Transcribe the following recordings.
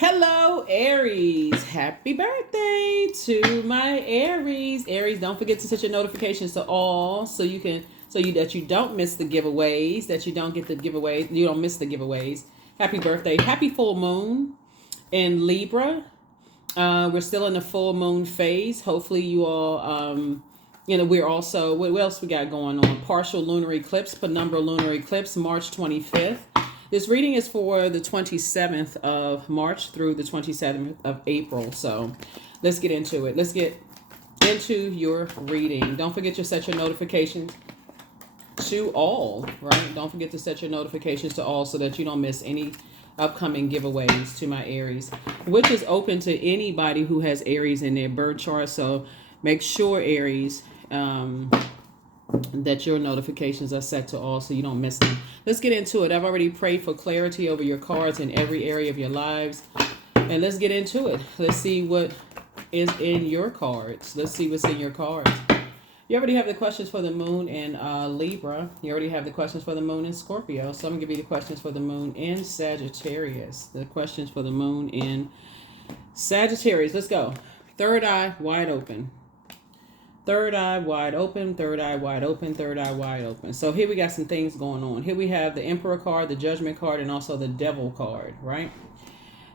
Hello, Aries. Happy birthday to my Aries. Aries, don't forget to set your notifications to all so that you don't miss the giveaways, that you don't get the giveaways, you don't miss the giveaways. Happy birthday. Happy full moon in Libra. We're still in the full moon phase. Hopefully you all we're also, what else we got going on? Partial lunar eclipse, penumbral lunar eclipse, March 25th. This reading is for the 27th of March through the 27th of April. So let's get into it. Let's get into your reading. Don't forget to set your notifications to all, right? Don't forget to set your notifications to all so that you don't miss any upcoming giveaways to my Aries, which is open to anybody who has Aries in their birth chart. So make sure, Aries, that your notifications are set to all so you don't miss them. Let's get into it. I've already prayed for clarity over your cards in every area of your lives. And let's get into it. Let's see what is in your cards. Let's see what's in your cards. You already have the questions for the moon in Libra. You already have the questions for the moon in Scorpio. So I'm going to give you the questions for the moon in Sagittarius. The questions for the moon in Sagittarius. Let's go. Third eye wide open. Third eye wide open, third eye wide open, third eye wide open. So here we got some things going on. Here we have the Emperor card, the Judgment card, and also the Devil card, right?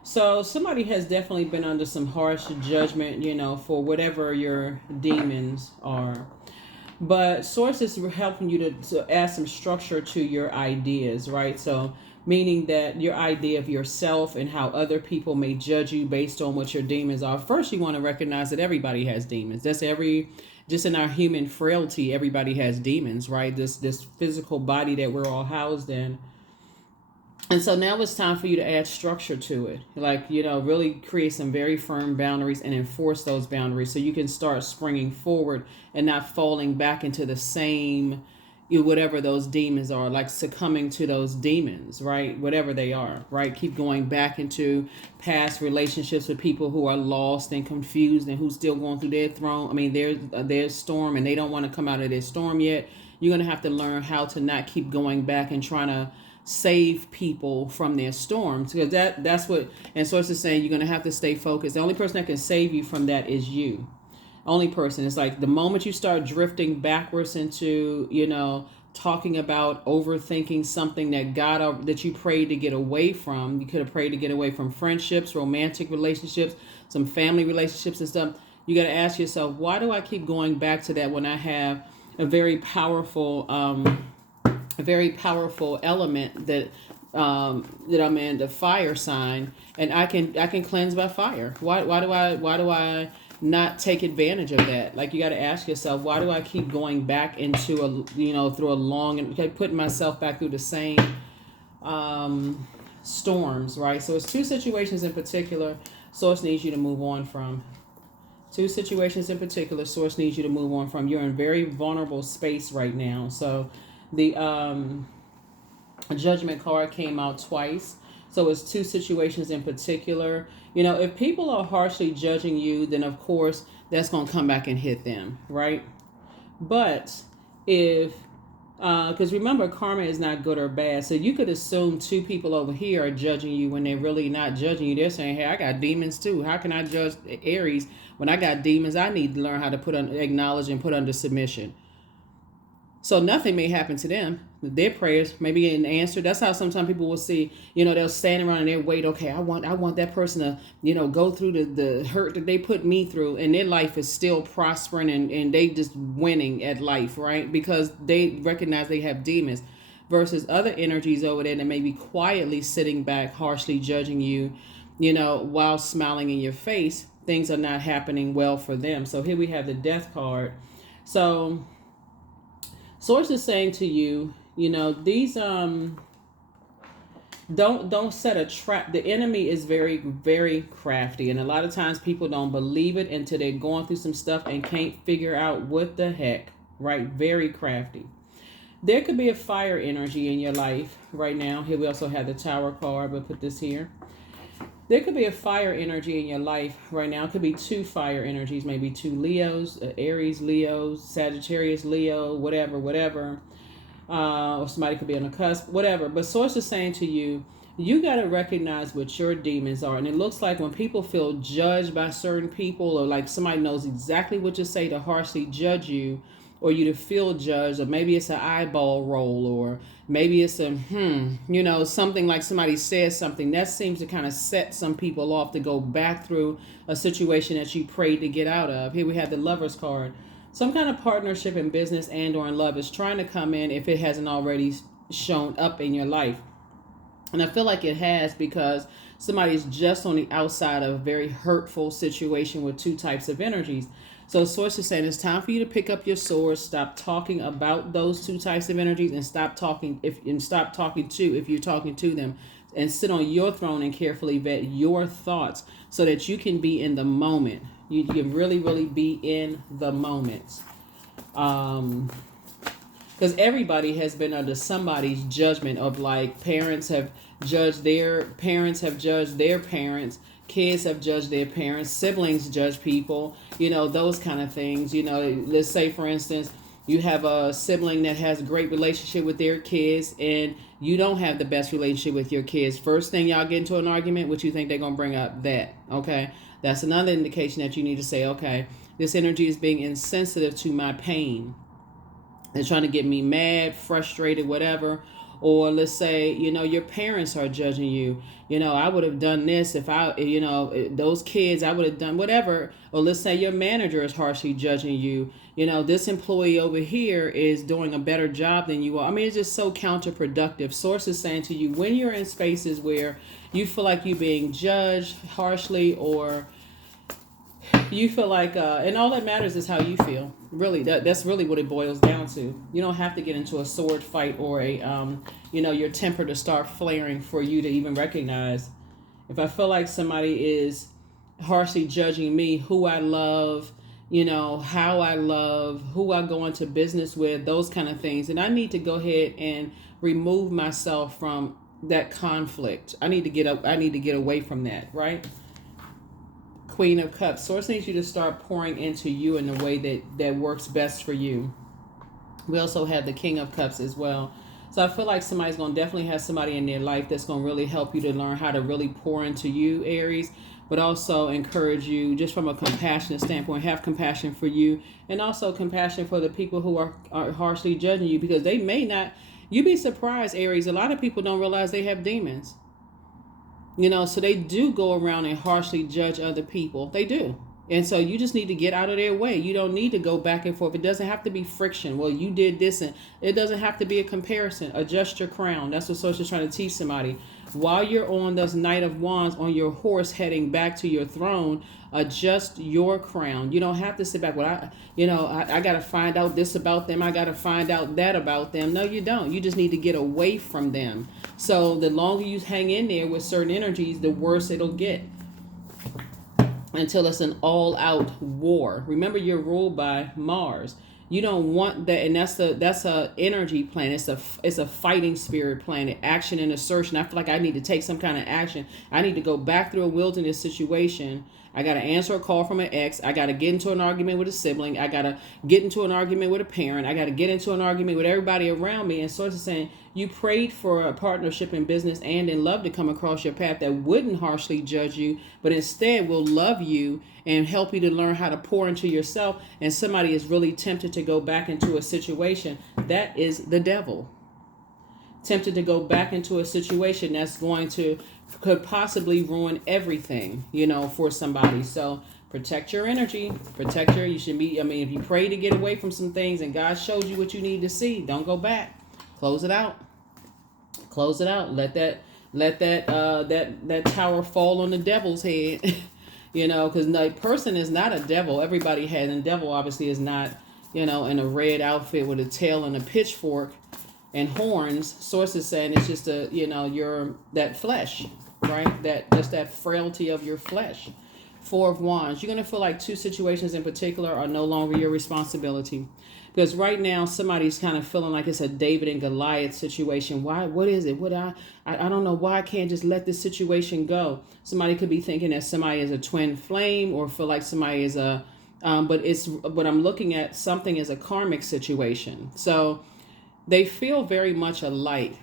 So somebody has definitely been under some harsh judgment, for whatever your demons are. But sources are helping you to add some structure to your ideas, right? So meaning that your idea of yourself and how other people may judge you based on what your demons are. First, you want to recognize that everybody has demons. Just in our human frailty, everybody has demons, right? This physical body that we're all housed in. And so now it's time for you to add structure to it. Really create some very firm boundaries and enforce those boundaries so you can start springing forward and not falling back into the same, whatever those demons are, like succumbing to those demons, right? Whatever they are, right? Keep going back into past relationships with people who are lost and confused and who's still going through their storm, and they don't want to come out of their storm yet. You're going to have to learn how to not keep going back and trying to save people from their storms, because that's what, and sources saying you're going to have to stay focused. The only person that can save you from that is you. Only person. It's like the moment you start drifting backwards into, talking about overthinking something that you prayed to get away from. You could have prayed to get away from friendships, romantic relationships, some family relationships and stuff. You got to ask yourself, why do I keep going back to that when I have a very powerful element that I'm in, the fire sign, and I can cleanse by fire. Why do I not take advantage of that? Like, you got to ask yourself, why do I keep going back into through a long and putting myself back through the same storms, right? So it's two situations in particular Source needs you to move on from. Two situations in particular Source needs you to move on from. You're in very vulnerable space right now. So the Judgment card came out twice. So it's two situations in particular. If people are harshly judging you, then of course that's going to come back and hit them, right? But because remember, karma is not good or bad. So you could assume two people over here are judging you when they're really not judging you. They're saying, hey, I got demons too. How can I judge Aries when I got demons? I need to learn how to acknowledge and put under submission. So nothing may happen to them. Their prayers may be an answer. That's how sometimes people will see, they'll stand around and they'll wait. Okay, I want that person to, go through the hurt that they put me through, and their life is still prospering and they just winning at life, right? Because they recognize they have demons, versus other energies over there that may be quietly sitting back, harshly judging you, while smiling in your face. Things are not happening well for them. So here we have the Death card. So Source is saying to you, these don't set a trap. The enemy is very, very crafty, and a lot of times people don't believe it until they're going through some stuff and can't figure out what the heck, right? Very crafty. There could be a fire energy in your life right now. Here we also have the Tower card. We'll put this here. There could be a fire energy in your life right now. It could be two fire energies, maybe two Leos, Aries Leo, Sagittarius Leo, whatever. Or somebody could be on the cusp, whatever. But Source is saying to you, you got to recognize what your demons are. And it looks like when people feel judged by certain people, or like somebody knows exactly what to say to harshly judge you, or you to feel judged, or maybe it's an eyeball roll, or maybe it's a something like somebody says something that seems to kind of set some people off to go back through a situation that you prayed to get out of. Here we have the Lover's card. Some kind of partnership in business and or in love is trying to come in if it hasn't already shown up in your life. And I feel like it has, because somebody's just on the outside of a very hurtful situation with two types of energies. So Source is saying it's time for you to pick up your sword, stop talking about those two types of energies, and stop talking if you're talking to them, and sit on your throne and carefully vet your thoughts so that you can be in the moment. You can really, really be in the moment. Because everybody has been under somebody's judgment of, like, parents have judged their parents, kids have judged their parents, siblings judge people, those kind of things. Let's say, for instance, you have a sibling that has a great relationship with their kids and you don't have the best relationship with your kids. First thing y'all get into an argument, what you think they're going to bring up? That, okay? That's another indication that you need to say, okay, this energy is being insensitive to my pain. They're trying to get me mad, frustrated, whatever. Or let's say, your parents are judging you. I would have done this if those kids, I would have done whatever. Or let's say your manager is harshly judging you. This employee over here is doing a better job than you are. I mean, it's just so counterproductive. Source is saying to you, when you're in spaces where you feel like you're being judged harshly, or you feel like, and all that matters is how you feel. Really, that's really what it boils down to. You don't have to get into a sword fight or your temper to start flaring for you to even recognize. If I feel like somebody is harshly judging me, who I love, how I love, who I go into business with, those kind of things, and I need to go ahead and remove myself from that conflict. I need to get away from that, right? Queen of Cups. Source needs you to start pouring into you in the way that works best for you. We also have the King of Cups as well. So I feel like somebody's going to definitely have somebody in their life that's going to really help you to learn how to really pour into you, Aries, but also encourage you just from a compassionate standpoint, have compassion for you, and also compassion for the people who are harshly judging you, because they may not, you'd be surprised, Aries, a lot of people don't realize they have demons. So they do go around and harshly judge other people. They do. And so you just need to get out of their way. You don't need to go back and forth. It doesn't have to be friction. Well, you did this, and it doesn't have to be a comparison. Adjust your crown. That's what Source is trying to teach somebody. While you're on this Knight of Wands on your horse heading back to your throne, adjust your crown. You don't have to sit back. Well, I got to find out this about them. I got to find out that about them. No, you don't. You just need to get away from them. So the longer you hang in there with certain energies, the worse it'll get, until it's an all-out war. Remember, you're ruled by Mars. You don't want that, and that's a energy planet. It's a fighting spirit planet. Action and assertion. I feel like I need to take some kind of action. I need to go back through a wilderness situation. I got to answer a call from an ex. I got to get into an argument with a sibling. I got to get into an argument with a parent. I got to get into an argument with everybody around me. And Source is saying, you prayed for a partnership in business and in love to come across your path that wouldn't harshly judge you, but instead will love you and help you to learn how to pour into yourself. And somebody is really tempted to go back into a situation. That is the devil. Tempted to go back into a situation that's could possibly ruin everything, for somebody. So protect your energy, you should be, if you pray to get away from some things and God shows you what you need to see, don't go back. Close it out. Let that tower fall on the devil's head. Because the person is not a devil. Everybody has, and devil obviously is not, in a red outfit with a tail and a pitchfork and horns. Source is saying it's just your that flesh, right? That frailty of your flesh. Four of Wands. You're going to feel like two situations in particular are no longer your responsibility. Because right now, somebody's kind of feeling like it's a David and Goliath situation. Why? What is it? I don't know why I can't just let this situation go. Somebody could be thinking that somebody is a twin flame, or feel like somebody is but I'm looking at something as a karmic situation. So they feel very much alike.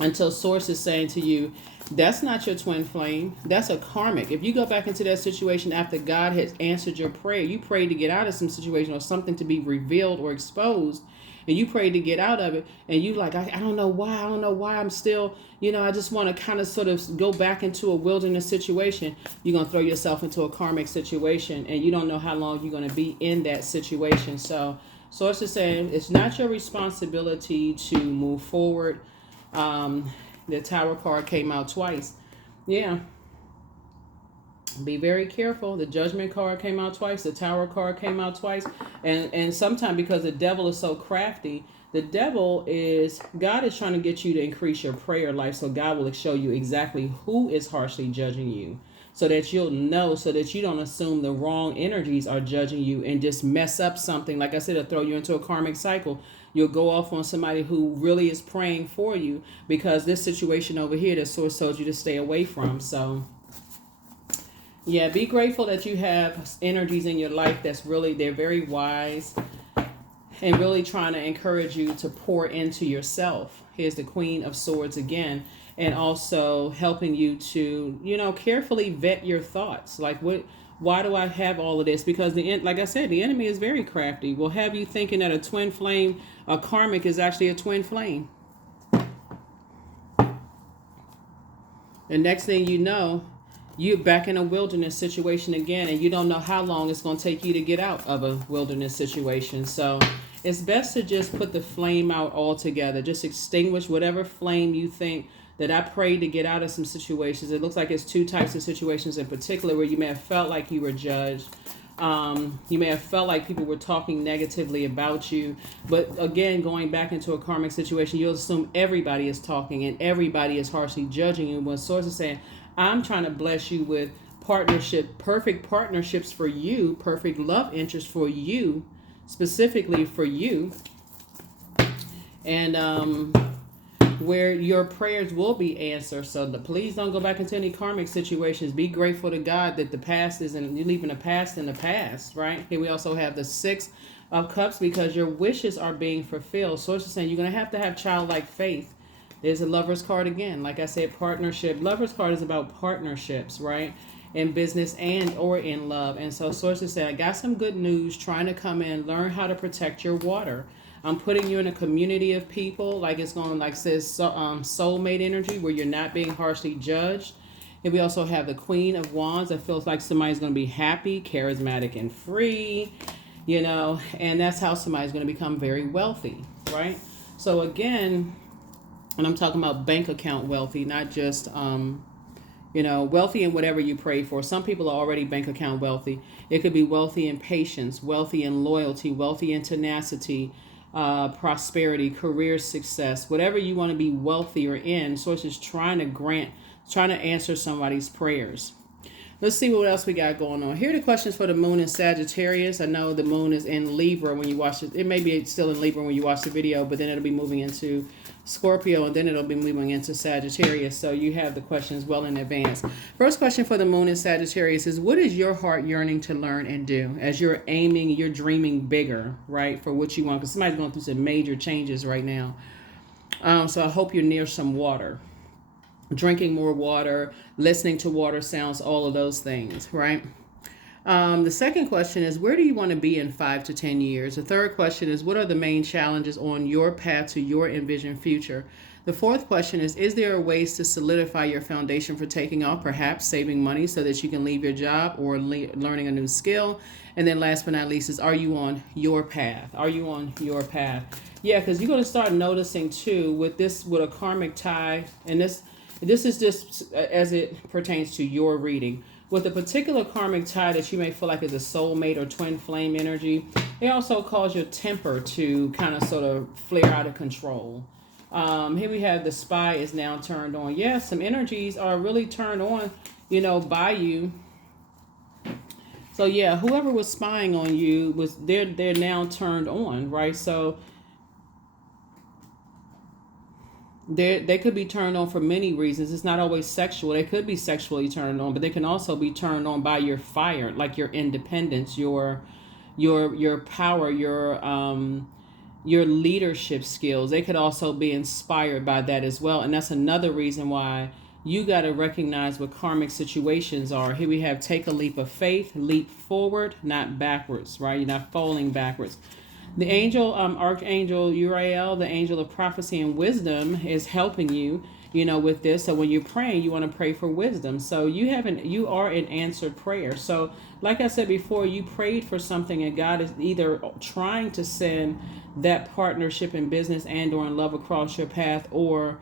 until source is saying to you, that's not your twin flame. That's a karmic. If you go back into that situation after God has answered your prayer, you prayed to get out of some situation or something to be revealed or exposed, and you prayed to get out of it, and you like, I don't know why. I don't know why I'm still, I just want to kind of sort of go back into a wilderness situation. You're going to throw yourself into a karmic situation, and you don't know how long you're going to be in that situation. So source is saying it's not your responsibility to move forward. The Tower card came out twice. Yeah. Be very careful. The Judgment card came out twice. The Tower card came out twice. And sometimes because the devil is so crafty, God is trying to get you to increase your prayer life. So God will show you exactly who is harshly judging you, so that you'll know, so that you don't assume the wrong energies are judging you and just mess up something. Like I said, it'll throw you into a karmic cycle. You'll go off on somebody who really is praying for you because this situation over here that source told you to stay away from. So yeah, be grateful that you have energies in your life they're very wise and really trying to encourage you to pour into yourself. Here's the Queen of Swords again. And also helping you to, carefully vet your thoughts. Like, why do I have all of this? Because like I said, the enemy is very crafty. Will have you thinking that a twin flame, a karmic, is actually a twin flame. And next thing you know, you're back in a wilderness situation again, and you don't know how long it's going to take you to get out of a wilderness situation. So it's best to just put the flame out altogether. Just extinguish whatever flame you think that I prayed to get out of some situations. It looks like it's two types of situations in particular where you may have felt like you were judged. You may have felt like people were talking negatively about you. But again, going back into a karmic situation, you'll assume everybody is talking and everybody is harshly judging you. When source is saying, I'm trying to bless you with perfect partnerships for you, perfect love interest for you, specifically for you. And where your prayers will be answered. So please don't go back into any karmic situations. Be grateful to God that the past isn't, you're leaving the past in the past, right? Here we also have the Six of Cups because your wishes are being fulfilled. Source is saying you're going to have childlike faith. There's a Lover's card again. Like I said, partnership. Lover's card is about partnerships, right? In business or in love. And so sources say, I got some good news trying to come in, learn how to protect your water. I'm putting you in a community of people, like it's going, like says, soulmate energy, where you're not being harshly judged. And we also have the Queen of Wands. That feels like somebody's going to be happy, charismatic, and free, and that's how somebody's going to become very wealthy, right? So again, and I'm talking about bank account wealthy, not just, wealthy in whatever you pray for. Some people are already bank account wealthy. It could be wealthy in patience, wealthy in loyalty, wealthy in tenacity, prosperity, career success, whatever you want to be wealthier in. Source is trying to answer somebody's prayers. Let's see what else we got going on. Here are the questions for the moon in Sagittarius. I know the moon is in Libra when you watch it. It may be still in Libra when you watch the video, but then it'll be moving into Scorpio, and then it'll be moving into Sagittarius. So you have the questions well in advance. First question for the moon in Sagittarius is, what is your heart yearning to learn and do? As you're aiming, you're dreaming bigger, right, for what you want, because somebody's going through some major changes right now. So I hope you're near some water, drinking more water, listening to water sounds, all of those things, right? The second question is, where do you want to be in 5 to 10 years? The third question is, what are the main challenges on your path to your envisioned future? The fourth question is there ways to solidify your foundation for taking off, perhaps saving money so that you can leave your job or learning a new skill? And then last but not least is, are you on your path? Are you on your path? Yeah, because you're going to start noticing too with a karmic tie, and this is just as it pertains to your reading. With a particular karmic tie that you may feel like is a soulmate or twin flame energy, they also cause your temper to kind of sort of flare out of control. Here we have the Spy is now turned on. Yeah, some energies are really turned on, by you. So yeah, whoever was spying on you they're now turned on, right? So they could be turned on for many reasons. It's not always sexual. They could be sexually turned on, but they can also be turned on by your fire, like your independence, your power, your your leadership skills. They could also be inspired by that as well. And that's another reason why you got to recognize what karmic situations are. Here we have take a leap of faith, leap forward, not backwards, right? You're not falling backwards. The angel, Archangel Uriel, the angel of prophecy and wisdom, is helping you, with this. So when you're praying, you want to pray for wisdom. So you are an answered prayer. So like I said before, you prayed for something and God is either trying to send that partnership in business and or in love across your path, or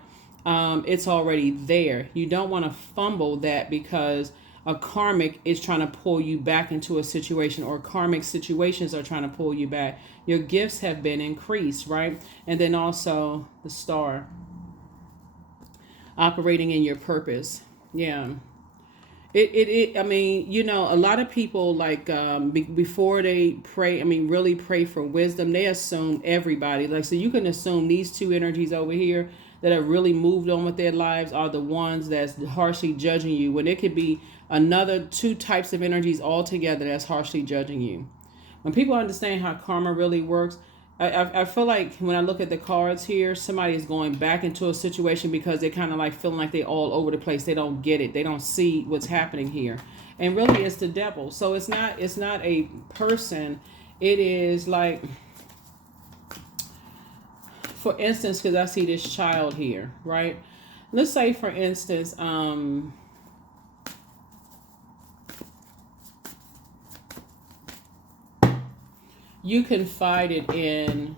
it's already there. You don't want to fumble that because a karmic is trying to pull you back into a situation, or karmic situations are trying to pull you back. Your gifts have been increased, right? And then also the star operating in your purpose. Yeah. I mean, a lot of people like before they pray, I mean, really pray for wisdom, they assume everybody. Like, so you can assume these two energies over here that have really moved on with their lives are the ones that's harshly judging you, when it could be another two types of energies altogether that's harshly judging you. When people understand how karma really works, I feel like when I look at the cards here, somebody is going back into a situation because they're kind of like feeling like they're all over the place. They don't get it. They don't see what's happening here. And really it's the devil. So it's not a person. It is like, for instance, because I see this child here, right? Let's say, for instance, you confided in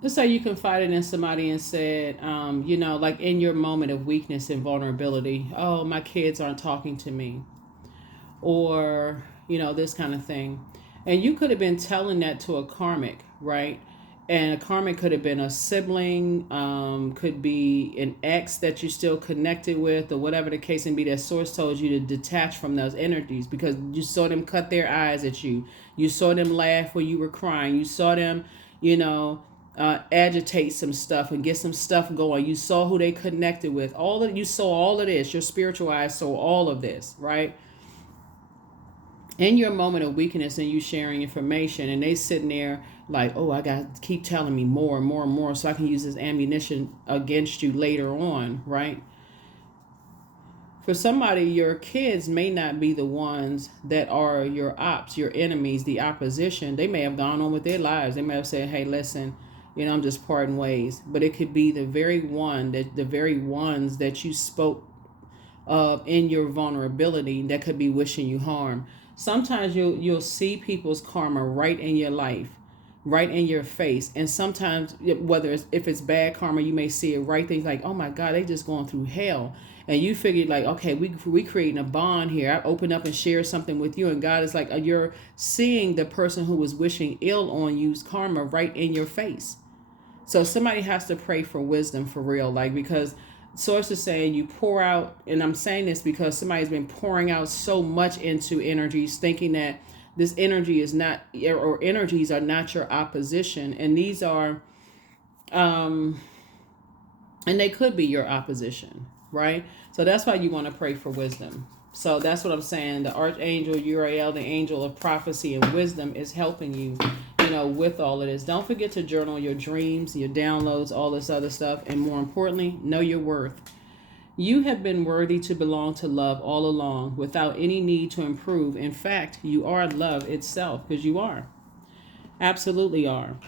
let's say you confided in somebody and said, like in your moment of weakness and vulnerability, oh, my kids aren't talking to me, or, this kind of thing. And you could have been telling that to a karmic, right? And a karmic could have been a sibling, could be an ex that you're still connected with, or whatever the case may be. That source told you to detach from those energies because you saw them cut their eyes at you. You saw them laugh when you were crying. You saw them, agitate some stuff and get some stuff going. You saw who they connected with. You saw all of this. Your spiritual eyes saw all of this, right? In your moment of weakness and you sharing information, and they sitting there like, oh, I got to keep telling me more and more and more so I can use this ammunition against you later on, right? For somebody, your kids may not be the ones that are your ops, your enemies, the opposition. They may have gone on with their lives. They may have said, hey, listen, I'm just parting ways. But it could be the very ones that you spoke of in your vulnerability that could be wishing you harm. Sometimes you'll see people's karma right in your life, right in your face. And sometimes, if it's bad karma, you may see it right things like, oh my God, they just going through hell. And you figured like, okay, we creating a bond here. I open up and share something with you. And God is like, you're seeing the person who was wishing ill on you's karma right in your face. So somebody has to pray for wisdom for real. Like, because source is saying you pour out, and I'm saying this because somebody's been pouring out so much into energies, thinking that this energy is not, or energies are not your opposition. And these are, and they could be your opposition, right? So that's why you want to pray for wisdom. So that's what I'm saying. The Archangel Uriel, the angel of prophecy and wisdom, is helping you, with all of this. Don't forget to journal your dreams, your downloads, all this other stuff. And more importantly, know your worth. You have been worthy to belong to love all along without any need to improve. In fact, you are love itself, because you are. Absolutely are.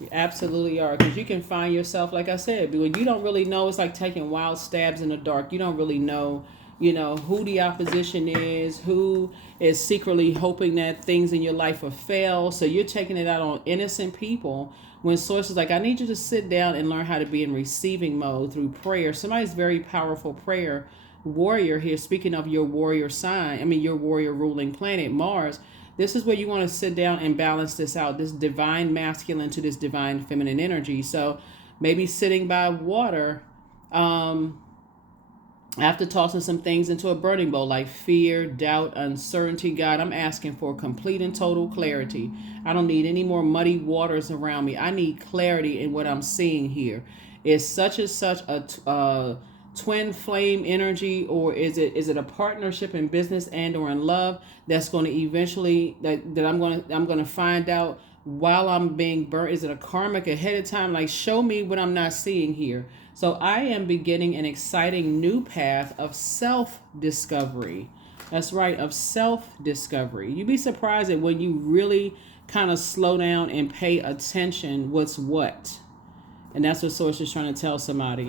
You absolutely are, because you can find yourself, like I said, when you don't really know. It's like taking wild stabs in the dark. You don't really know, who the opposition is, who is secretly hoping that things in your life will fail. So you're taking it out on innocent people, when source is like, I need you to sit down and learn how to be in receiving mode through prayer. Somebody's very powerful prayer warrior here. Speaking of your warrior sign, your warrior ruling planet, Mars. This is where you want to sit down and balance this out, this divine masculine to this divine feminine energy. So maybe sitting by water, after tossing some things into a burning bowl like fear, doubt, uncertainty. God, I'm asking for complete and total clarity. I don't need any more muddy waters around me. I need clarity in what I'm seeing here. Is such and such a twin flame energy, or is it a partnership in business and or in love that's going to eventually that I'm going to find out while I'm being burnt? Is it a karmic ahead of time? Like, show me what I'm not seeing here. So I am beginning an exciting new path of self-discovery. That's right, of self-discovery. You'd be surprised at when you really kind of slow down and pay attention what's what. And that's what Source is trying to tell somebody.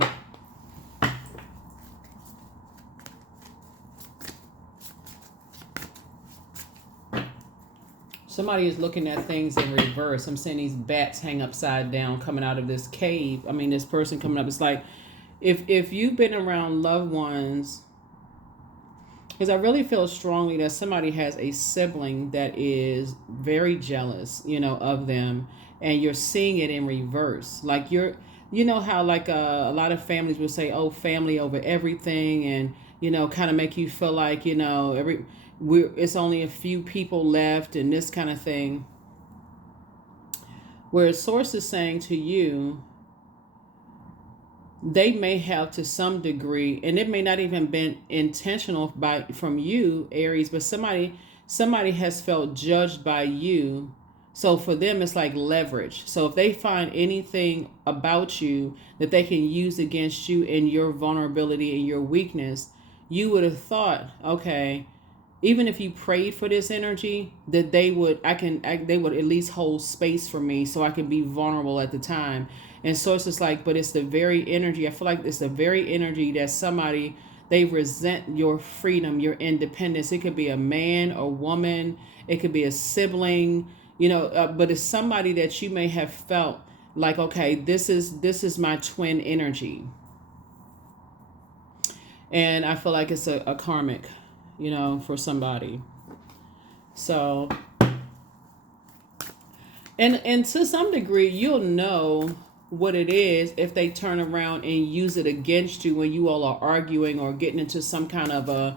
Somebody is looking at things in reverse. I'm saying these bats hang upside down coming out of this cave. I mean, this person coming up. It's like, if you've been around loved ones, because I really feel strongly that somebody has a sibling that is very jealous, of them, and you're seeing it in reverse. Like, you know how like a lot of families will say, oh, family over everything, and kind of make you feel like it's only a few people left and this kind of thing. Whereas Source is saying to you, they may have to some degree, and it may not even been intentional from you, Aries, but somebody has felt judged by you. So for them, it's like leverage. So if they find anything about you that they can use against you in your vulnerability and your weakness, you would have thought, okay, even if you prayed for this energy, that they would at least hold space for me so I can be vulnerable at the time. And so it's just like, but it's the very energy. I feel like it's the very energy that they resent your freedom, your independence. It could be a man or woman. It could be a sibling, but it's somebody that you may have felt like, okay, this is my twin energy. And I feel like it's a karmic, for somebody. So, and to some degree, you'll know what it is if they turn around and use it against you when you all are arguing or getting into some kind of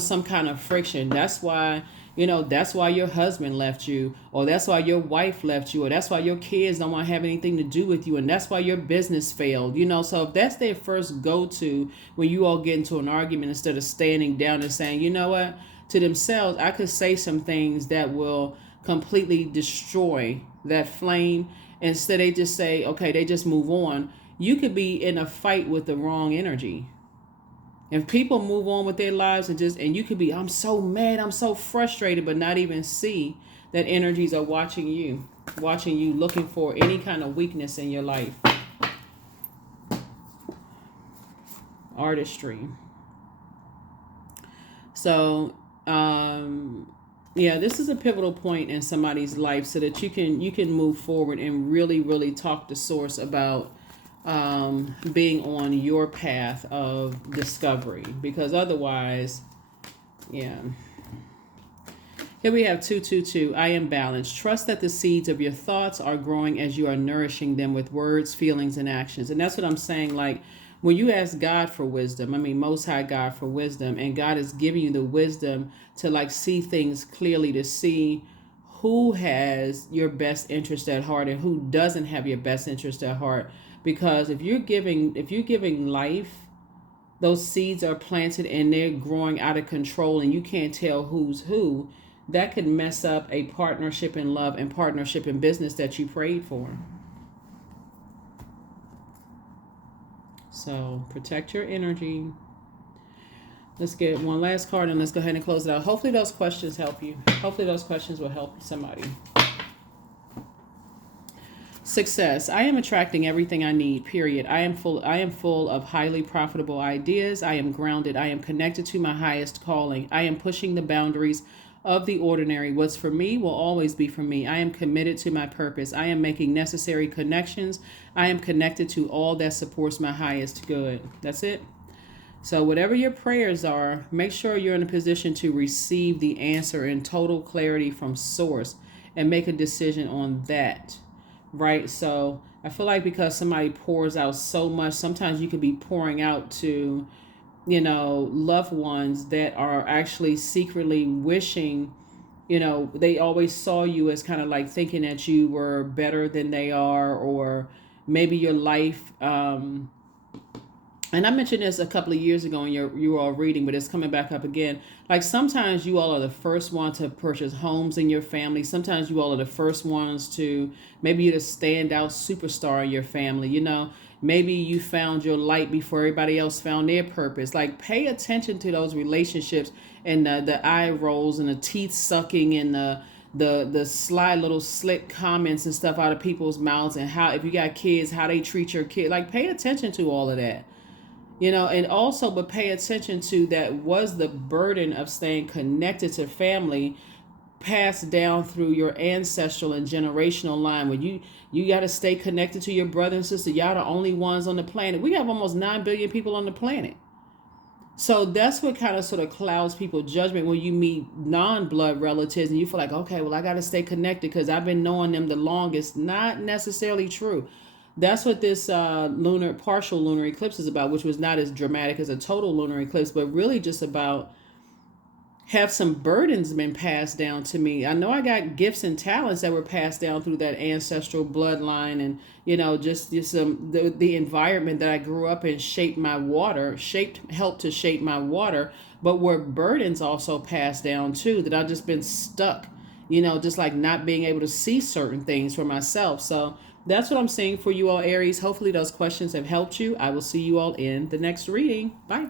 some kind of friction. That's why your husband left you, or that's why your wife left you, or that's why your kids don't want to have anything to do with you, and that's why your business failed. So if that's their first go-to when you all get into an argument, instead of standing down and saying, you know what, to themselves, I could say some things that will completely destroy that flame. Instead, they just say, okay, they just move on. You could be in a fight with the wrong energy. If people move on with their lives and you could be, I'm so mad, I'm so frustrated, but not even see that energies are watching you, looking for any kind of weakness in your life. Artistry. So, this is a pivotal point in somebody's life so that you can move forward and really, really talk to Source about being on your path of discovery, because otherwise, here we have 222. I am balanced. Trust that the seeds of your thoughts are growing as you are nourishing them with words, feelings, and actions. And that's what I'm saying. Like, when you ask God for wisdom, Most High God for wisdom, and God is giving you the wisdom to see things clearly, to see who has your best interest at heart and who doesn't have your best interest at heart. Because if you're giving life, those seeds are planted and they're growing out of control and you can't tell who's who, that could mess up a partnership in love and partnership in business that you prayed for. So protect your energy. Let's get one last card and let's go ahead and close it out. Hopefully those questions help you. Hopefully those questions will help somebody. Success. I am attracting everything I need, period. I am full of highly profitable ideas. I am grounded. I am connected to my highest calling. I am pushing the boundaries of the ordinary. What's for me will always be for me. I am committed to my purpose. I am making necessary connections. I am connected to all that supports my highest good. That's it. So whatever your prayers are, make sure you're in a position to receive the answer in total clarity from Source and make a decision on that. Right? So I feel like because somebody pours out so much, sometimes you could be pouring out to, loved ones that are actually secretly wishing, they always saw you as kind of like thinking that you were better than they are, or maybe your life and I mentioned this a couple of years ago in you were all reading, but it's coming back up again. Like sometimes you all are the first one to purchase homes in your family. Sometimes you all are the first ones to, maybe you're the standout superstar in your family. You know, maybe you found your light before everybody else found their purpose. Like pay attention to those relationships and the eye rolls and the teeth sucking and the sly little slick comments and stuff out of people's mouths, and how, if you got kids, how they treat your kid. Like pay attention to all of that, you know. And also, but pay attention to that, was the burden of staying connected to family passed down through your ancestral and generational line, where you got to stay connected to your brother and sister. Y'all the only ones on the planet. We have almost 9 billion people on the planet. So that's what kind of sort of clouds people's judgment when you meet non-blood relatives and you feel like, okay, well, I got to stay connected because I've been knowing them the longest. Not necessarily true. That's what this partial lunar eclipse is about, which was not as dramatic as a total lunar eclipse, but really just about, have some burdens been passed down to me. I know I got gifts and talents that were passed down through that ancestral bloodline, and you know, just the environment that I grew up in helped to shape my water, but were burdens also passed down too, that I've just been stuck, you know, just like not being able to see certain things for myself. So that's what I'm saying for you all, Aries. Hopefully those questions have helped you. I will see you all in the next reading. Bye.